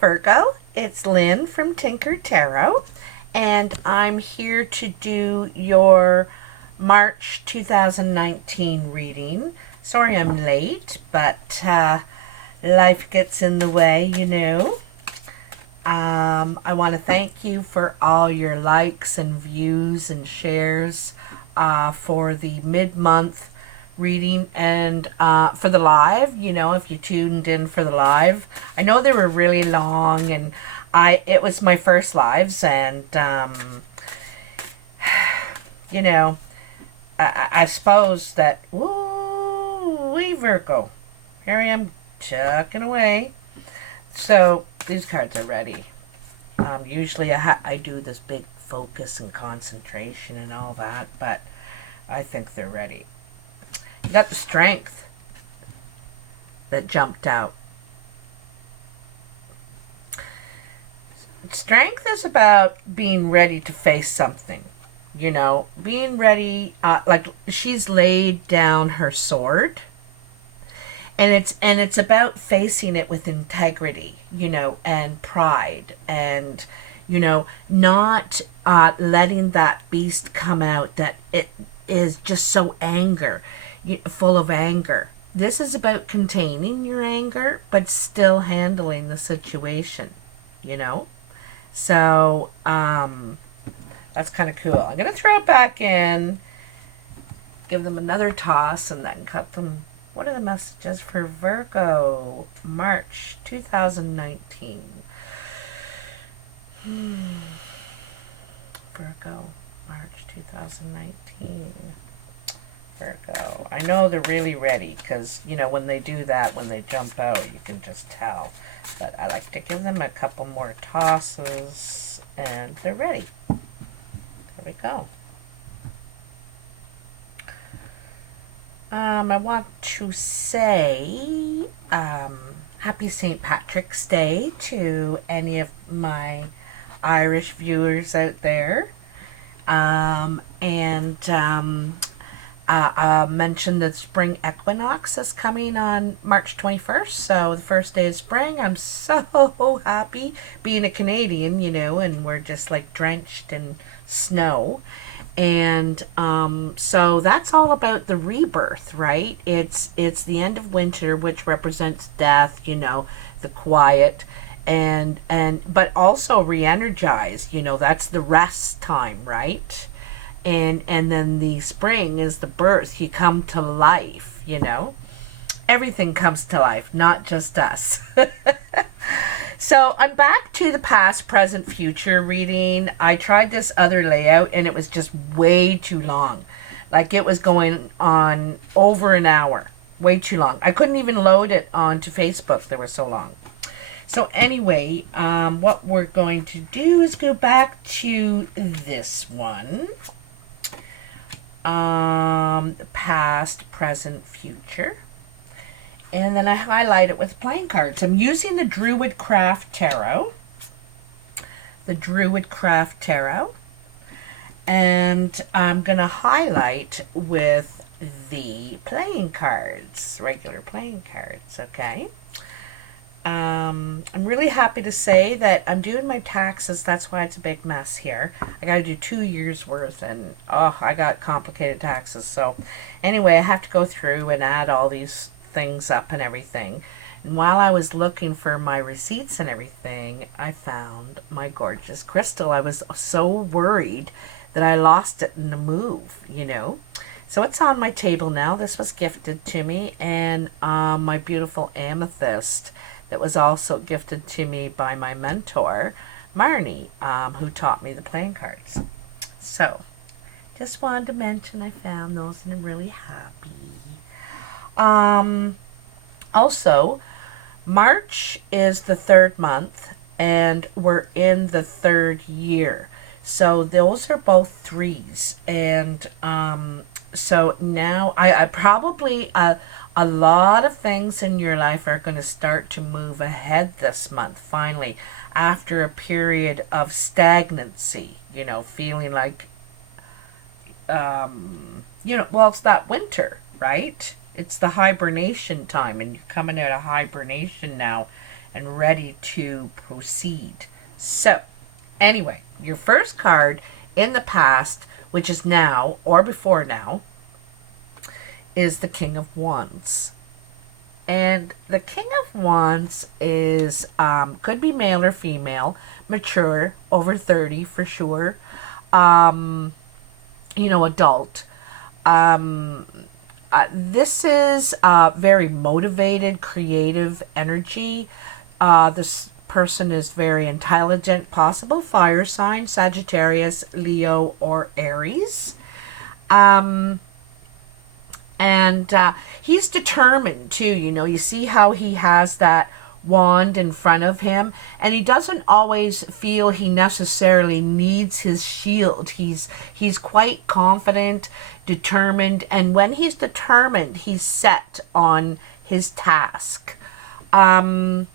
Virgo, it's Lynn from Tinker Tarot, and I'm here to do your March 2019 reading. Sorry I'm late, but life gets in the way, you know. I want to thank you for all your likes and views and shares for the mid-month reading and for the live, you know, if you tuned in for the live. I know they were really long, and it was my first lives, and you know, I suppose that, woo, Virgo, here I am chucking away. So these cards are ready. Usually I do this big focus and concentration and all that, but I think they're ready. You got the Strength that jumped out. Strength is about being ready to face something. You know, being ready, like she's laid down her sword. And it's about facing it with integrity, you know, and pride, and, you know, not letting that beast come out that it is just so full of anger. This is about containing your anger, but still handling the situation, you know. So that's kind of cool. I'm gonna throw it back in, give them another toss, and then cut them. What are the messages for Virgo, March 2019? Virgo, March 2019. Virgo. I know they're really ready because, you know, when they do that, when they jump out, you can just tell. But I like to give them a couple more tosses, and they're ready. There we go. I want to say happy St. Patrick's Day to any of my Irish viewers out there. I mentioned that spring equinox is coming on March 21st, so the first day of spring. I'm so happy being a Canadian, you know, and we're just like drenched in snow. And so that's all about the rebirth, right? It's the end of winter, which represents death, you know, the quiet, and but also re-energize, you know, that's the rest time, right? And then the spring is the birth. You come to life, you know. Everything comes to life, not just us. So I'm back to the past, present, future reading. I tried this other layout and it was just way too long. Like it was going on over an hour. Way too long. I couldn't even load it onto Facebook. They were so long. So anyway, what we're going to do is go back to this one. Past, present, future. And then I highlight it with playing cards. I'm using the Druid Craft Tarot. The Druid Craft Tarot. And I'm going to highlight with the playing cards. Regular playing cards, okay? I'm really happy to say that I'm doing my taxes. That's why it's a big mess here. I got to do 2 years worth, and I got complicated taxes. So anyway, I have to go through and add all these things up and everything. And while I was looking for my receipts and everything, I found my gorgeous crystal. I was so worried that I lost it in the move, you know. So it's on my table now. This was gifted to me, and my beautiful amethyst that was also gifted to me by my mentor, Marnie, who taught me the playing cards. So just wanted to mention I found those, and I'm really happy. Also, March is the 3rd month, and we're in the 3rd year. So those are both 3s. And so now I probably, a lot of things in your life are going to start to move ahead this month, finally, after a period of stagnancy, you know, feeling like, you know, well, it's that winter, right? It's the hibernation time, and you're coming out of hibernation now, and ready to proceed. So, anyway, your first card in the past, which is now or before now, is the King of Wands. And the King of Wands is, could be male or female, mature, over 30 for sure, adult. This is very motivated, creative energy. This person is very intelligent, possible fire sign, Sagittarius, Leo, or Aries. And he's determined too, you see how he has that wand in front of him, and he doesn't always feel he necessarily needs his shield. He's quite confident, determined, and when he's determined, he's set on his task. Something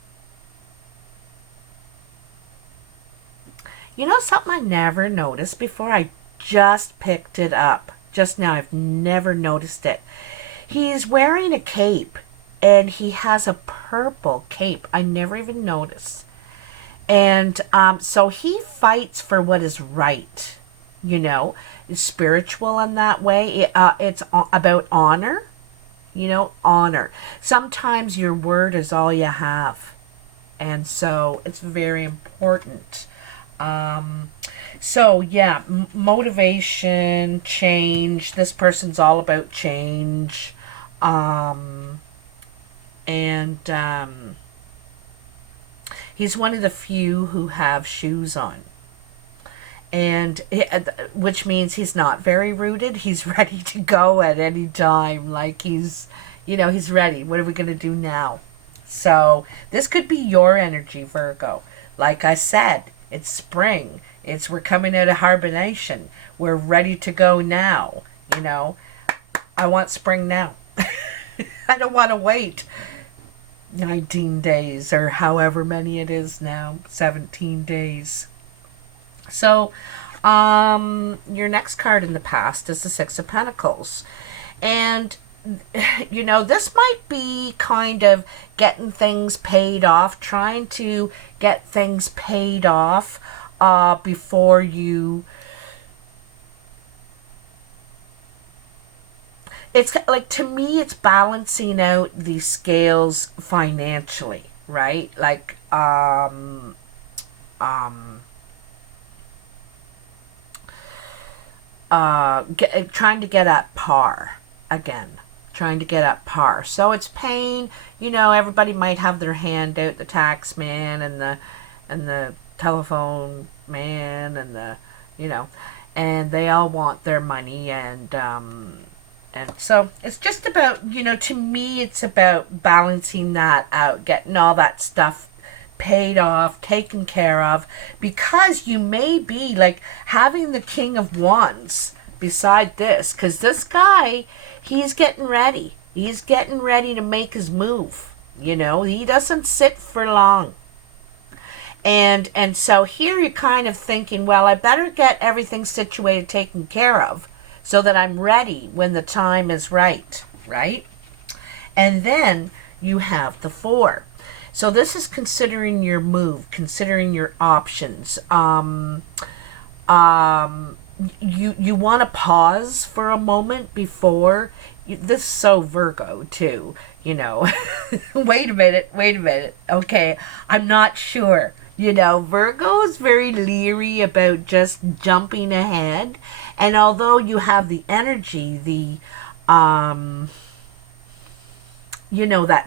I never noticed before? I just picked it up just now. I've never noticed it. He's wearing a cape, and he has a purple cape. I never even noticed. And so he fights for what is right, It's spiritual in that way. It's about honor, honor. Sometimes your word is all you have. And so it's very important. So yeah, motivation, change. This person's all about change. He's one of the few who have shoes on. And which means he's not very rooted. He's ready to go at any time. Like he's ready. What are we going to do now? So this could be your energy, Virgo. Like I said, it's spring. We're coming out of hibernation. We're ready to go now. I want spring now. I don't want to wait 19 days or however many it is now, 17 days. So, your next card in the past is the Six of Pentacles. And, this might be kind of getting things paid off, trying to get things paid off before you... It's like, to me, it's balancing out the scales financially, right? Like, trying to get at par again. Trying to get at par. So it's paying, everybody might have their hand out, the tax man and the telephone man and and they all want their money, and so it's just about, to me, it's about balancing that out, getting all that stuff paid off, taken care of, because you may be like having the King of Wands beside this, because this guy, he's getting ready. He's getting ready to make his move. He doesn't sit for long. And so here you're kind of thinking, well, I better get everything situated, taken care of, so that I'm ready when the time is right? And then you have the Four. So this is considering your move, considering your options. You want to pause for a moment before. This is so Virgo too, Wait a minute. Okay, I'm not sure. Virgo is very leery about just jumping ahead. And although you have the energy, that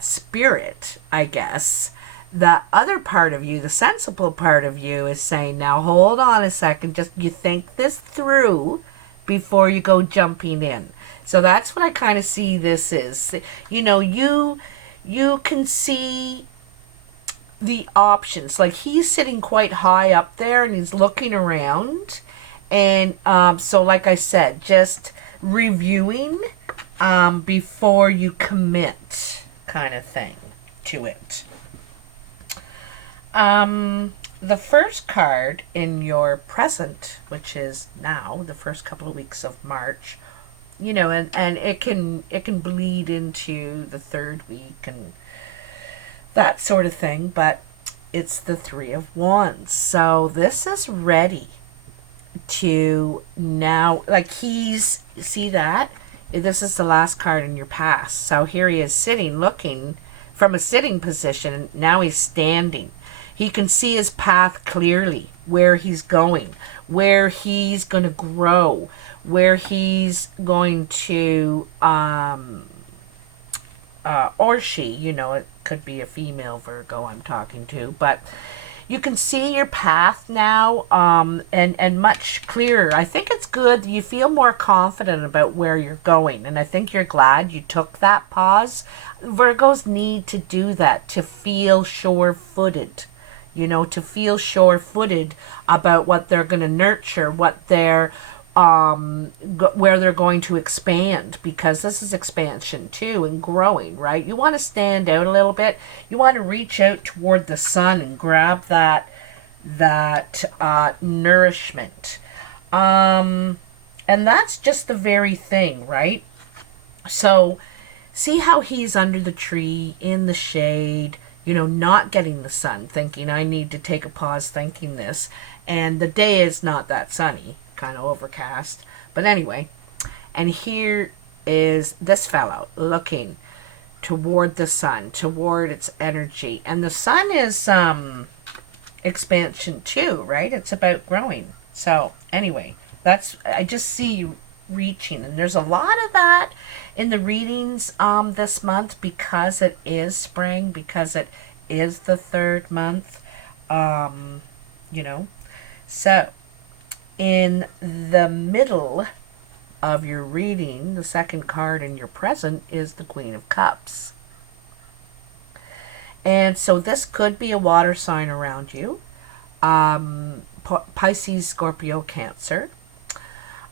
spirit, I guess, the other part of you, the sensible part of you, is saying, now hold on a second, just you think this through before you go jumping in. So that's what I kind of see this is. You can see the options. Like, he's sitting quite high up there and he's looking around. And so like I said, just reviewing before you commit, kind of thing to it. The first card in your present, which is now the first couple of weeks of March, and it can bleed into the third week and that sort of thing, but it's the Three of Wands. So this is ready to now, like he's, see that? This is the last card in your past. So here he is sitting, looking from a sitting position, and now he's standing. He can see his path clearly, where he's going, where he's going to grow, where he's going to, or she, you know, it could be a female Virgo I'm talking to, but you can see your path now, and much clearer. I think it's good. You feel more confident about where you're going, and I think you're glad you took that pause. Virgos need to do that to feel sure-footed, you know, to feel sure-footed about what they're going to nurture, what they're where they're going to expand, because this is expansion too and growing, right? You want to stand out a little bit. You want to reach out toward the sun and grab that nourishment. And that's just the very thing, right? So see how he's under the tree in the shade, you know, not getting the sun, thinking I need to take a pause thinking this, and the day is not that sunny, kind of overcast, but anyway. And here is this fellow looking toward the sun, toward its energy, and the sun is expansion too, right? It's about growing. So anyway, that's, I just see you reaching, and there's a lot of that in the readings this month, because it is spring, because it is the third month, you know. So in the middle of your reading, the second card in your present is the Queen of Cups. And so this could be a water sign around you. Pisces, Scorpio, Cancer.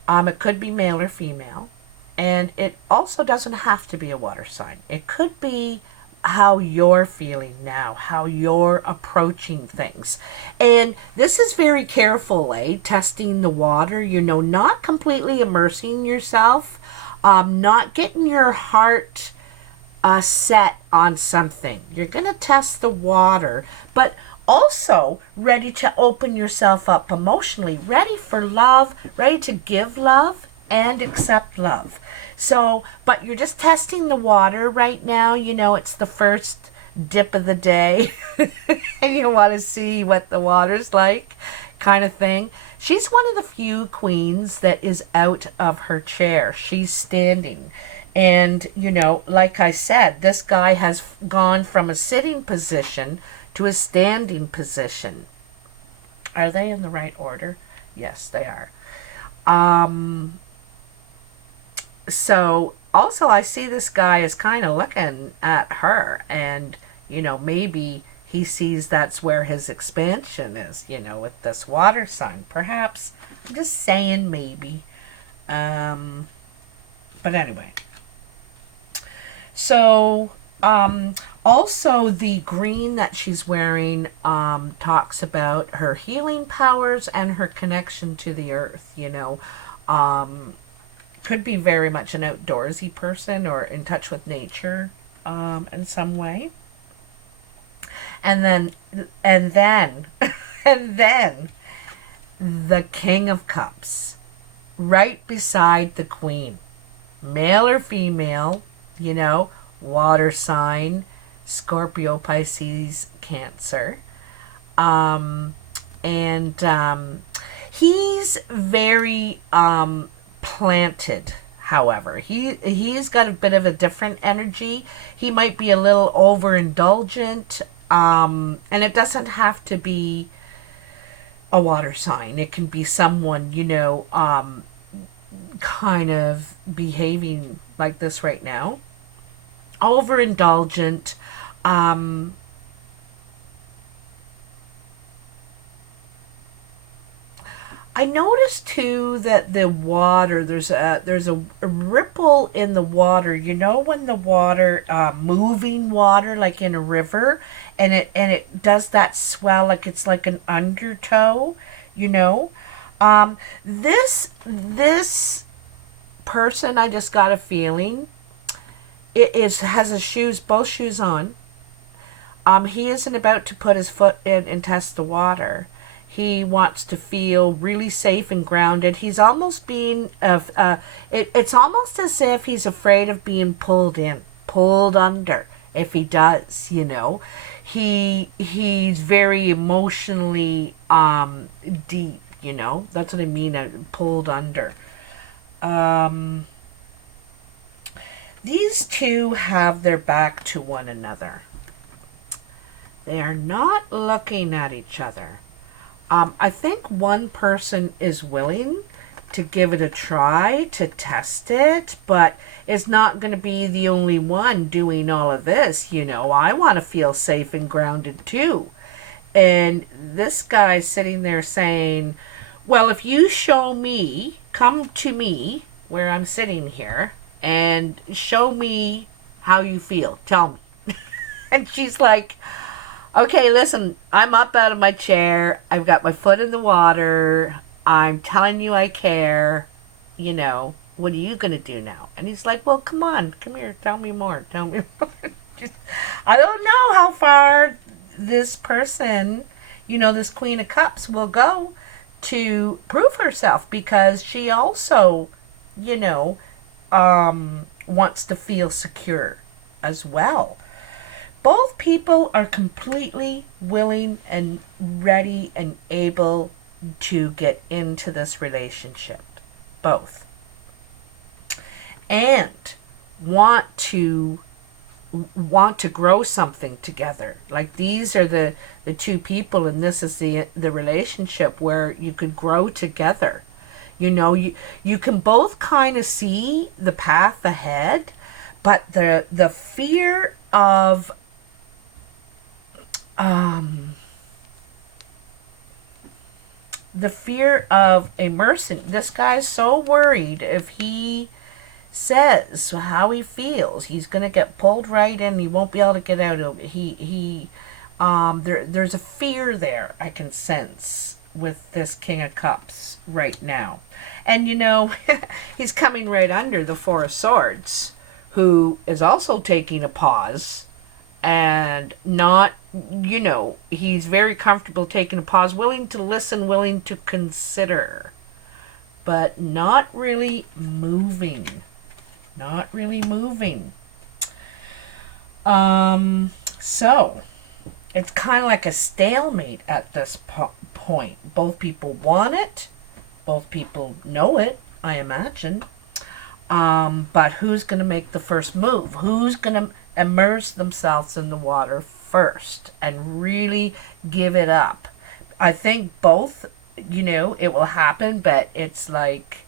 It could be male or female. And it also doesn't have to be a water sign. It could be how you're feeling now, how you're approaching things. And this is very careful, testing the water, you know, not completely immersing yourself, not getting your heart set on something. You're going to test the water, but also ready to open yourself up emotionally, ready for love, ready to give love and accept love. So, but you're just testing the water right now. You know, it's the first dip of the day and you want to see what the water's like, kind of thing. She's one of the few queens that is out of her chair. She's standing. And, you know, like I said, this guy has gone from a sitting position to a standing position. Are they in the right order? Yes, they are. So also I see this guy is kind of looking at her, and, you know, maybe he sees that's where his expansion is, you know, with this water sign. Perhaps. I'm just saying maybe. But anyway. So, also the green that she's wearing talks about her healing powers and her connection to the earth, you know. Could be very much an outdoorsy person or in touch with nature in some way. And then the King of Cups right beside the Queen, male or female, you know, water sign, Scorpio, Pisces, Cancer. He's very planted, however. He's got a bit of a different energy. He might be a little overindulgent, and it doesn't have to be a water sign. It can be someone, you know, kind of behaving like this right now. Overindulgent. I noticed too that the water, there's a ripple in the water. You know, when the water, moving water, like in a river, and it does that swell, like it's like an undertow, you know. This person, I just got a feeling, has both shoes on. He isn't about to put his foot in and test the water. He wants to feel really safe and grounded. He's almost being it's almost as if he's afraid of being pulled in, pulled under. If he does, you know, he's very emotionally deep. You know, that's what I mean. Pulled under. These two have their back to one another. They are not looking at each other. I think one person is willing to give it a try, to test it, but it's not going to be the only one doing all of this. You know, I want to feel safe and grounded too. And this guy's sitting there saying, well, if you show me, come to me where I'm sitting here and show me how you feel. Tell me. And she's like, okay, listen, I'm up out of my chair. I've got my foot in the water. I'm telling you I care. You know, what are you going to do now? And he's like, well, come on. Come here. Tell me more. Tell me more. I don't know how far this person, you know, this Queen of Cups will go to prove herself, because she also, you know, wants to feel secure as well. Both people are completely willing and ready and able to get into this relationship. Both. And want to grow something together. Like, these are the two people, and this is the relationship where you could grow together. You know, you can both kind of see the path ahead, but the fear of immersing. This guy's so worried if he says how he feels, he's going to get pulled right in. He won't be able to get out of it. There's a fear there I can sense with this King of Cups right now. And, you know, he's coming right under the Four of Swords, who is also taking a pause and not, you know, he's very comfortable taking a pause, willing to listen, willing to consider, but not really moving. Not really moving. So, it's kind of like a stalemate at this point. Both people want it. Both people know it, I imagine. But who's going to make the first move? Who's going to immerse themselves in the water first and really give it up? I think both, you know, it will happen, but it's like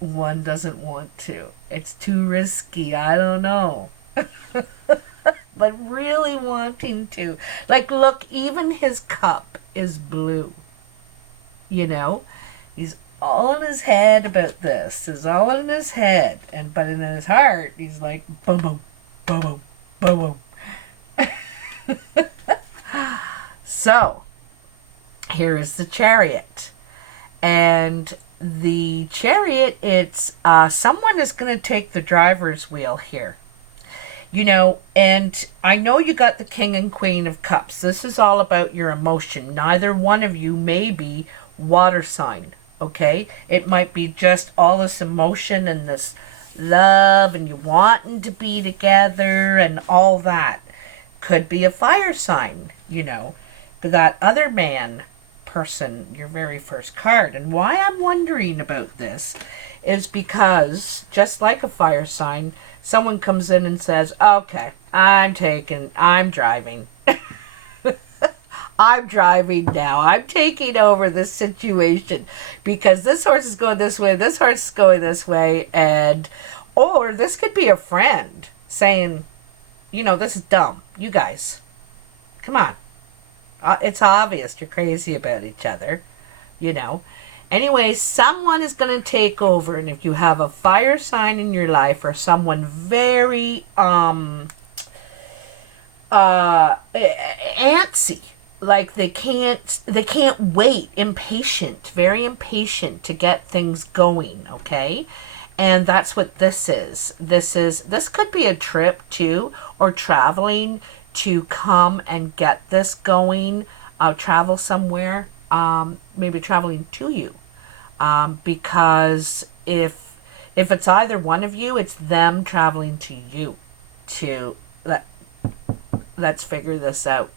one doesn't want to. It's too risky. I don't know. But really wanting to. Like, look, even his cup is blue. You know? He's all in his head about this. It's all in his head. But in his heart, he's like, boom, boom, boom, boom, boom, boom. So, here is the Chariot. And the Chariot, it's someone is going to take the driver's wheel here. You know, and I know you got the King and Queen of Cups. This is all about your emotion. Neither one of you may be water sign, okay? It might be just all this emotion and this love and you wanting to be together and all that. Could be a fire sign, you know. That other man person, your very first card. And why I'm wondering about this is because, just like a fire sign, someone comes in and says, okay, I'm driving. I'm driving now. I'm taking over this situation because this horse is going this way, this horse is going this way, or this could be a friend saying, you know, this is dumb. You guys, come on. It's obvious you're crazy about each other, you know. Anyway, someone is going to take over, and if you have a fire sign in your life or someone very antsy, like they can't wait, impatient, very impatient to get things going, okay? And that's what this is. This could be a trip too, or traveling. to come and get this going, travel somewhere, maybe traveling to you. Because if it's either one of you, it's them traveling to you to let's figure this out.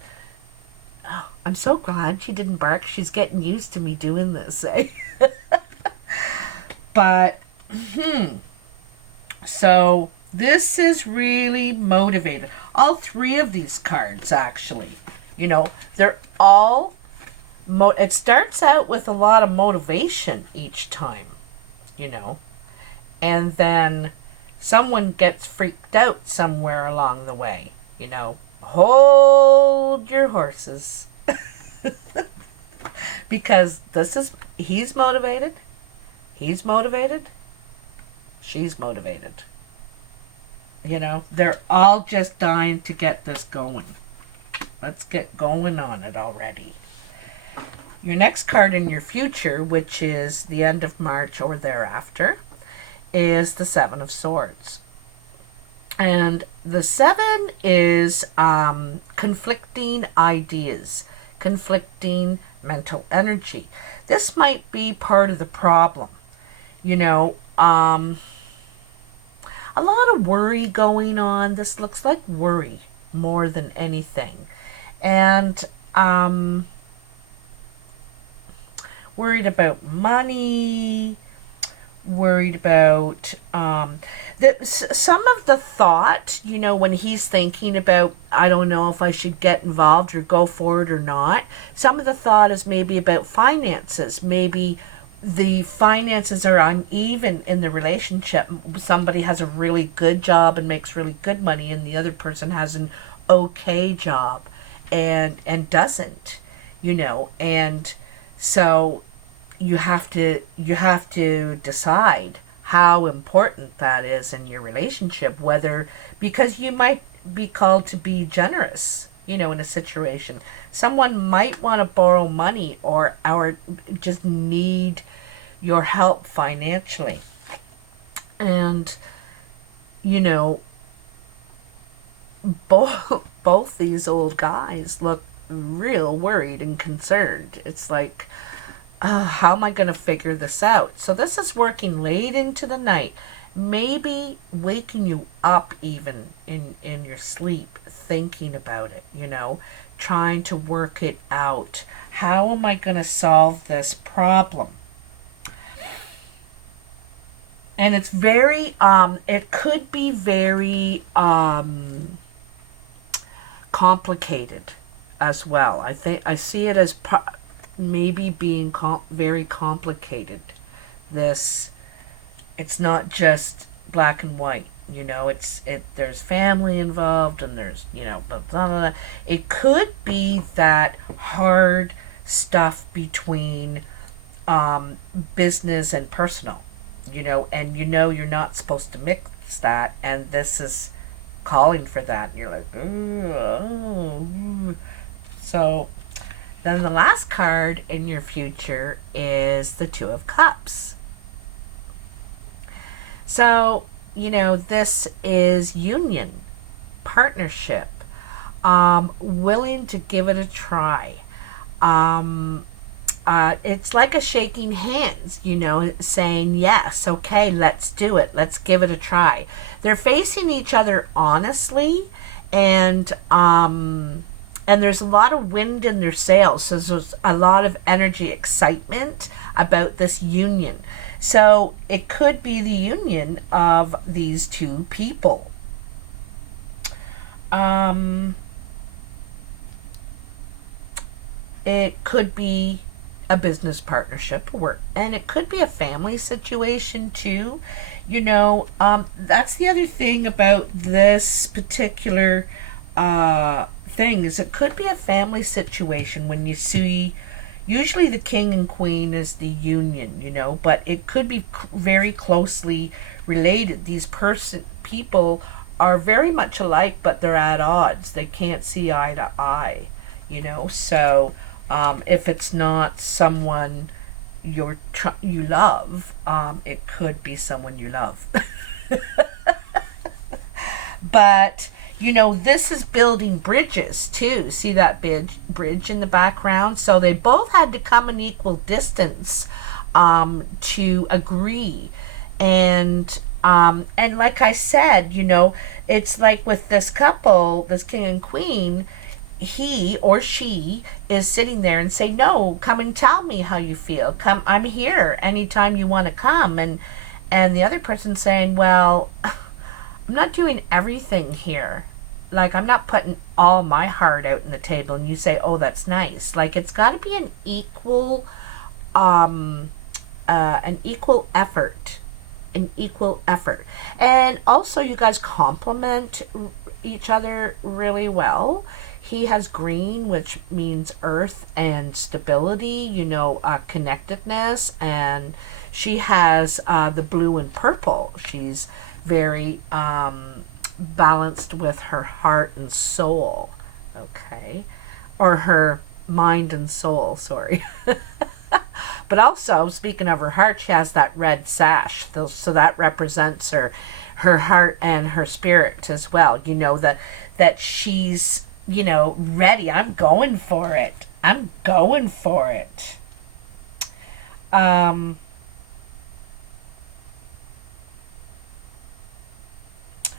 Oh, I'm so glad she didn't bark. She's getting used to me doing this, eh? But, so this is really motivated. All three of these cards, actually, you know, they're all, it starts out with a lot of motivation each time, you know, and then someone gets freaked out somewhere along the way, you know. Hold your horses. Because he's motivated, she's motivated. You know, they're all just dying to get this going. Let's get going on it already. Your next card in your future, which is the end of March or thereafter, is the Seven of Swords. And the seven is conflicting ideas, conflicting mental energy. This might be part of the problem. You know, a lot of worry going on. This looks like worry more than anything. And worried about money, worried about some of the thought, you know, when he's thinking about, I don't know if I should get involved or go for it or not. Some of the thought is maybe about finances. Maybe the finances are uneven in the relationship. Somebody has a really good job and makes really good money, and the other person has an okay job and doesn't, you know. And so you have to decide how important that is in your relationship, whether, because you might be called to be generous, you know, in a situation. Someone might want to borrow money or just need your help financially. And, you know, both these old guys look real worried and concerned. It's like, how am I going to figure this out? So this is working late into the night, maybe waking you up even in your sleep, thinking about it, you know, trying to work it out. How am I going to solve this problem? And it's very, it could be very complicated as well. I see it as maybe being very complicated. It's not just black and white, you know. There's family involved, and there's, you know, blah, blah, blah. It could be that hard stuff between business and personal, you know, and you know you're not supposed to mix that, and this is calling for that, and you're like, oh. So then the last card in your future is the Two of Cups. So, you know, this is union, partnership, willing to give it a try. It's like a shaking hands, you know, saying, yes, okay, let's do it. Let's give it a try. They're facing each other honestly, and there's a lot of wind in their sails. So there's a lot of energy, excitement about this union. So it could be the union of these two people. It could be a business partnership, and it could be a family situation too. You know, that's the other thing about this particular thing, is it could be a family situation. When you see, usually the king and queen is the union, you know, but it could be very closely related. These people are very much alike, but they're at odds. They can't see eye to eye, you know. So if it's not someone you love, it could be someone you love. But you know, this is building bridges too. See that bridge in the background? So they both had to come an equal distance to agree. And like I said, you know, it's like with this couple, this king and queen, he or she is sitting there and say, no, come and tell me how you feel. Come, I'm here anytime you want to come. And the other person saying, well, I'm not doing everything here. Like, I'm not putting all my heart out on the table. And you say, oh, that's nice. Like, it's got to be an equal effort. An equal effort. And also, you guys complement each other really well. He has green, which means earth and stability, you know, connectedness. And she has the blue and purple. She's very balanced with her heart and soul. Okay. Or her mind and soul, sorry. But also, speaking of her heart, she has that red sash. So that represents her heart and her spirit as well. You know, that she's, you know, ready. I'm going for it. I'm going for it.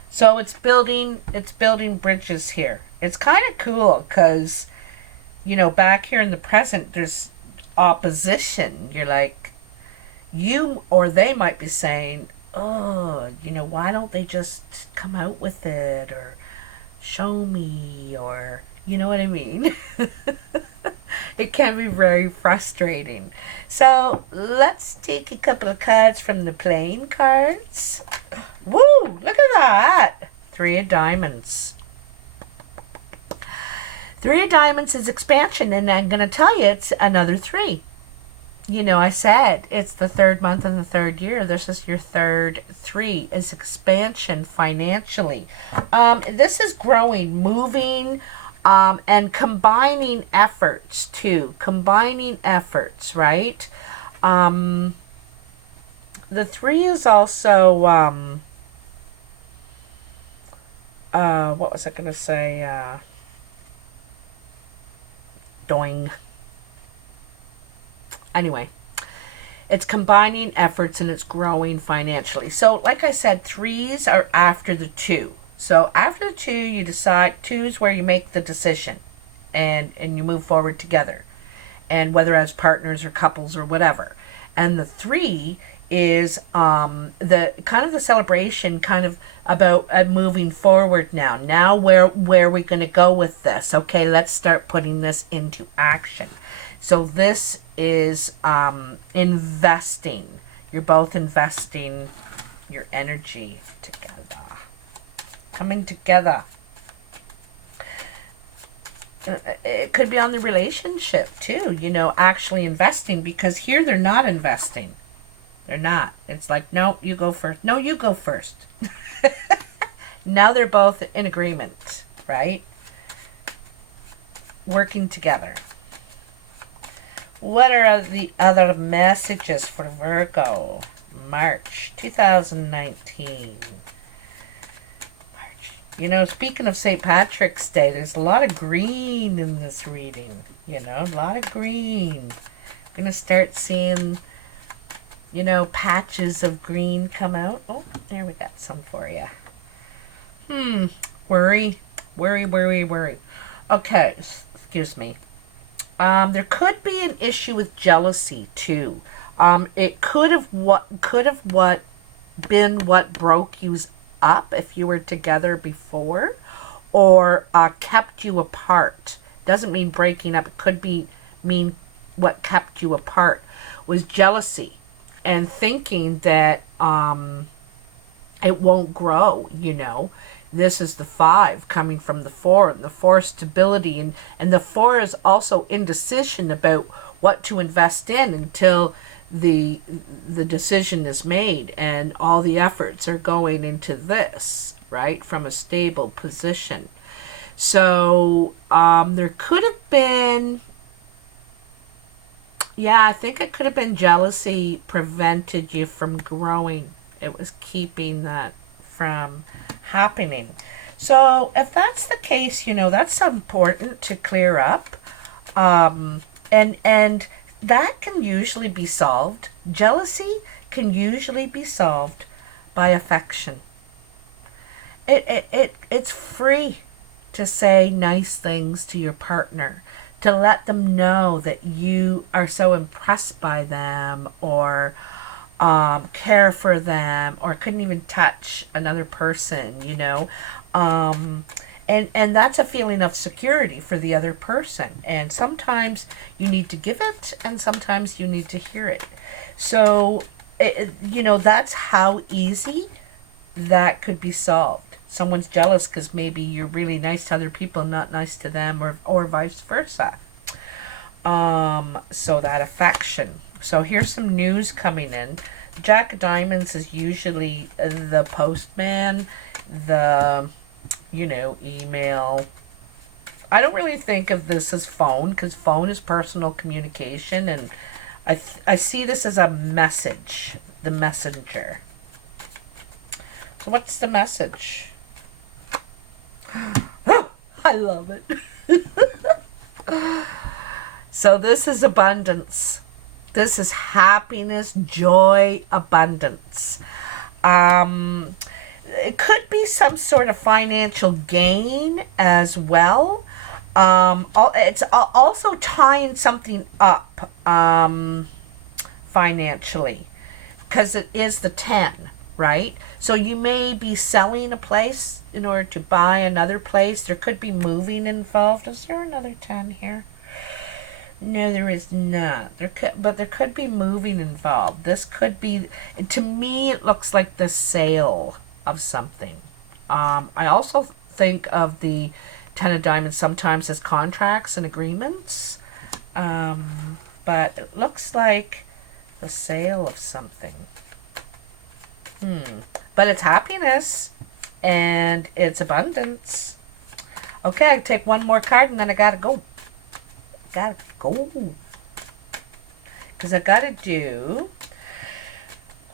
So it's building bridges here. It's kind of cool because, you know, back here in the present, there's opposition. You're like, you or they might be saying, oh, you know, why don't they just come out with it or show me, or you know what I mean? It can be very frustrating. So let's take a couple of cards from the playing cards. Woo, look at that. 3 of diamonds. 3 of diamonds is expansion, and I'm going to tell you it's another 3. You know, I said it's the 3rd month in the 3rd year. This is your 3rd 3 is expansion financially. This is growing, moving, and combining efforts too. Combining efforts, right? The 3 is also, what was I going to say? Doing. Anyway, it's combining efforts and it's growing financially. So, like I said, 3s are after the 2. So, after the 2, you decide. 2 is where you make the decision and you move forward together. And whether as partners or couples or whatever. And the 3 is the kind of the celebration, kind of about moving forward now. Now, where are we going to go with this? Okay, let's start putting this into action. So this is investing. You're both investing your energy together. Coming together. It could be on the relationship too, you know, actually investing, because here they're not investing. They're not. It's like, no, you go first. No, you go first. Now they're both in agreement, right? Working together. What are the other messages for Virgo? March 2019. March. You know, speaking of St. Patrick's Day, there's a lot of green in this reading. You know, a lot of green. I'm going to start seeing, you know, patches of green come out. Oh, there we got some for you. Worry. Okay, excuse me. There could be an issue with jealousy too. It could have been what broke you up if you were together before, or kept you apart. Doesn't mean breaking up. It could mean what kept you apart was jealousy and thinking that it won't grow. You know. This is the 5 coming from the 4, and the 4 stability, and the 4 is also indecision about what to invest in until the decision is made, and all the efforts are going into this, right, from a stable position. So there could have been, yeah, I think it could have been jealousy prevented you from growing. It was keeping that from happening. So if that's the case, you know, that's important to clear up. And that can usually be solved. Jealousy can usually be solved by affection. It's free to say nice things to your partner, to let them know that you are so impressed by them, or care for them, or couldn't even touch another person, you know. And that's a feeling of security for the other person. And sometimes you need to give it, and sometimes you need to hear it. So, you know, that's how easy that could be solved. Someone's jealous because maybe you're really nice to other people, not nice to them, or vice versa. So that affection. So here's some news coming in. The Jack of Diamonds is usually the postman, the, you know, email. I don't really think of this as phone, because phone is personal communication, and I see this as a message, the messenger. So what's the message? I love it. So this is abundance. This is happiness, joy, abundance. It could be some sort of financial gain as well. It's also tying something up financially, because it is the 10, right? So you may be selling a place in order to buy another place. There could be moving involved. Is there another 10 here? No, there is not. But there could be moving involved. This could be, to me, it looks like the sale of something. I also think of the 10 of Diamonds sometimes as contracts and agreements. But it looks like the sale of something. But it's happiness and it's abundance. Okay, I take one more card and then I gotta go. Because I gotta do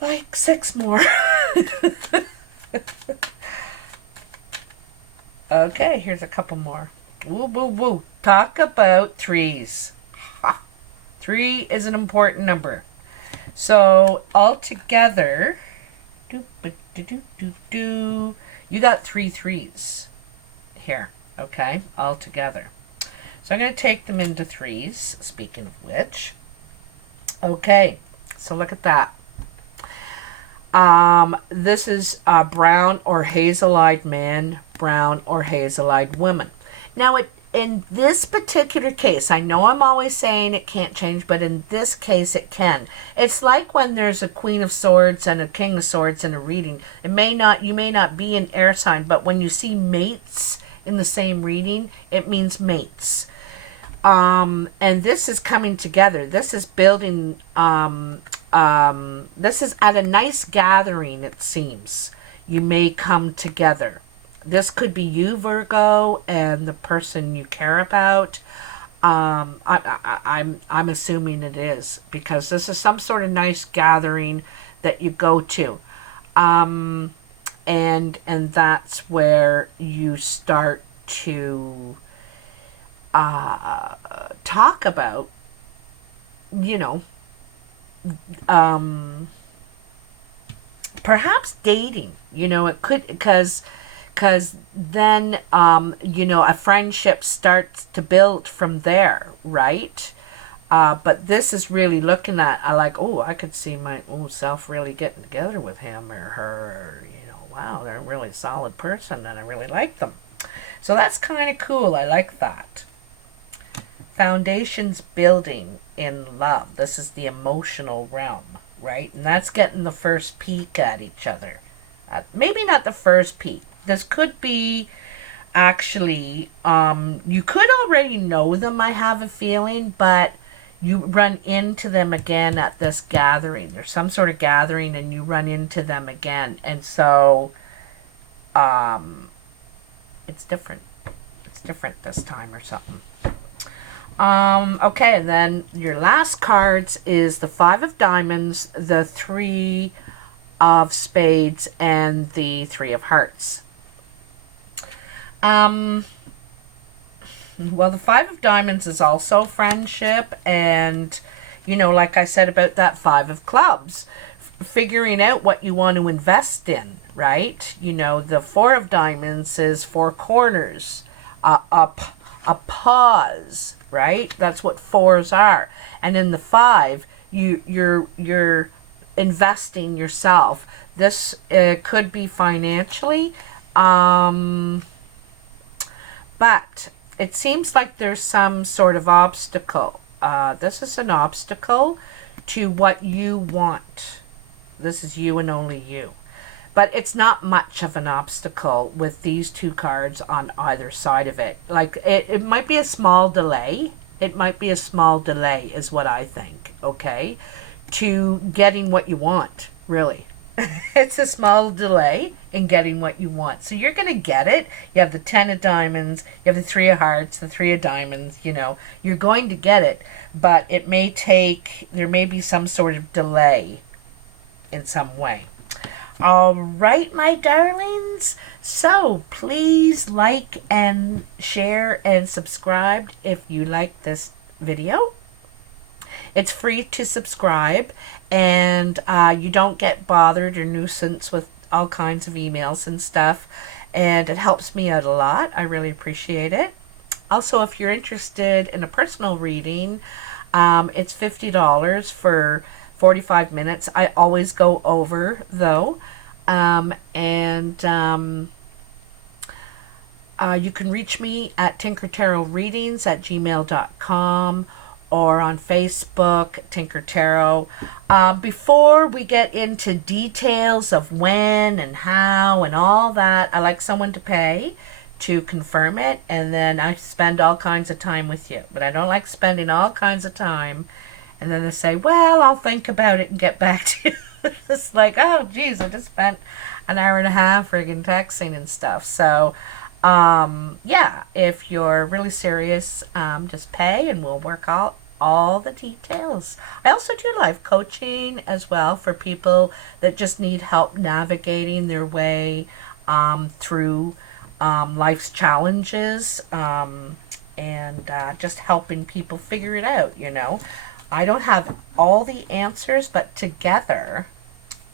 like 6 more. Okay, here's a couple more. Woo, woo, woo. Talk about threes. Ha. 3 is an important number. So, altogether, you got 3 threes here, okay, altogether. So I'm going to take them into threes, speaking of which. Okay, so look at that. This is a brown or hazel-eyed man, brown or hazel-eyed woman. Now, in this particular case, I know I'm always saying it can't change, but in this case it can. It's like when there's a Queen of Swords and a King of Swords in a reading. You may not be an air sign, but when you see mates in the same reading, it means mates. And this is coming together. This is building, this is at a nice gathering, it seems. You may come together. This could be you, Virgo, and the person you care about. I'm assuming it is, because this is some sort of nice gathering that you go to. And that's where you start to talk about, you know, perhaps dating. You know, it could, because then, you know, a friendship starts to build from there, right? But this is really looking at, I could see my self really getting together with him or her, or, you know, wow, they're a really solid person and I really like them. So that's kind of cool. I like that. Foundations building in love. This is the emotional realm, right? And that's getting the first peek at each other. Maybe not the first peek. This could be actually, you could already know them, I have a feeling, but you run into them again at this gathering. There's some sort of gathering and you run into them again. And so, it's different. It's different this time or something. Okay, and then your last cards is the 5 of Diamonds, the 3 of Spades, and the 3 of Hearts. Well, the Five of Diamonds is also friendship, and, you know, like I said about that Five of Clubs, figuring out what you want to invest in, right? You know, the Four of Diamonds is four corners, a pause, right? That's what fours are. And in the five, you're investing yourself. This could be financially, but it seems like there's some sort of obstacle. This is an obstacle to what you want. This is you and only you. But it's not much of an obstacle with these two cards on either side of it. Like, it might be a small delay. It might be a small delay is what I think, okay? To getting what you want, really. It's a small delay in getting what you want. So you're going to get it. You have the Ten of Diamonds, you have the Three of Hearts, the Three of Diamonds, you know. You're going to get it, but it may take, there may be some sort of delay in some way. All right, my darlings. So please like and share and subscribe if you like this video. It's free to subscribe, and you don't get bothered or nuisance with all kinds of emails and stuff, and it helps me out a lot. I really appreciate it. Also, if you're interested in a personal reading, it's $50 for 45 minutes. I always go over, though, you can reach me at tinkertarotreadings@gmail.com or on Facebook, Tinker Tarot. Before we get into details of when and how and all that, I like someone to pay to confirm it, and then I spend all kinds of time with you. But I don't like spending all kinds of time and then they say, well, I'll think about it and get back to you. It's like, oh, geez, I just spent an hour and a half friggin' texting and stuff. So, yeah, if you're really serious, just pay and we'll work out all the details. I also do life coaching as well for people that just need help navigating their way through life's challenges, and just helping people figure it out, you know. I don't have all the answers, but together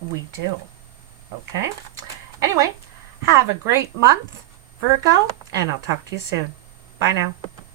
we do. Okay? Anyway, have a great month, Virgo, and I'll talk to you soon. Bye now.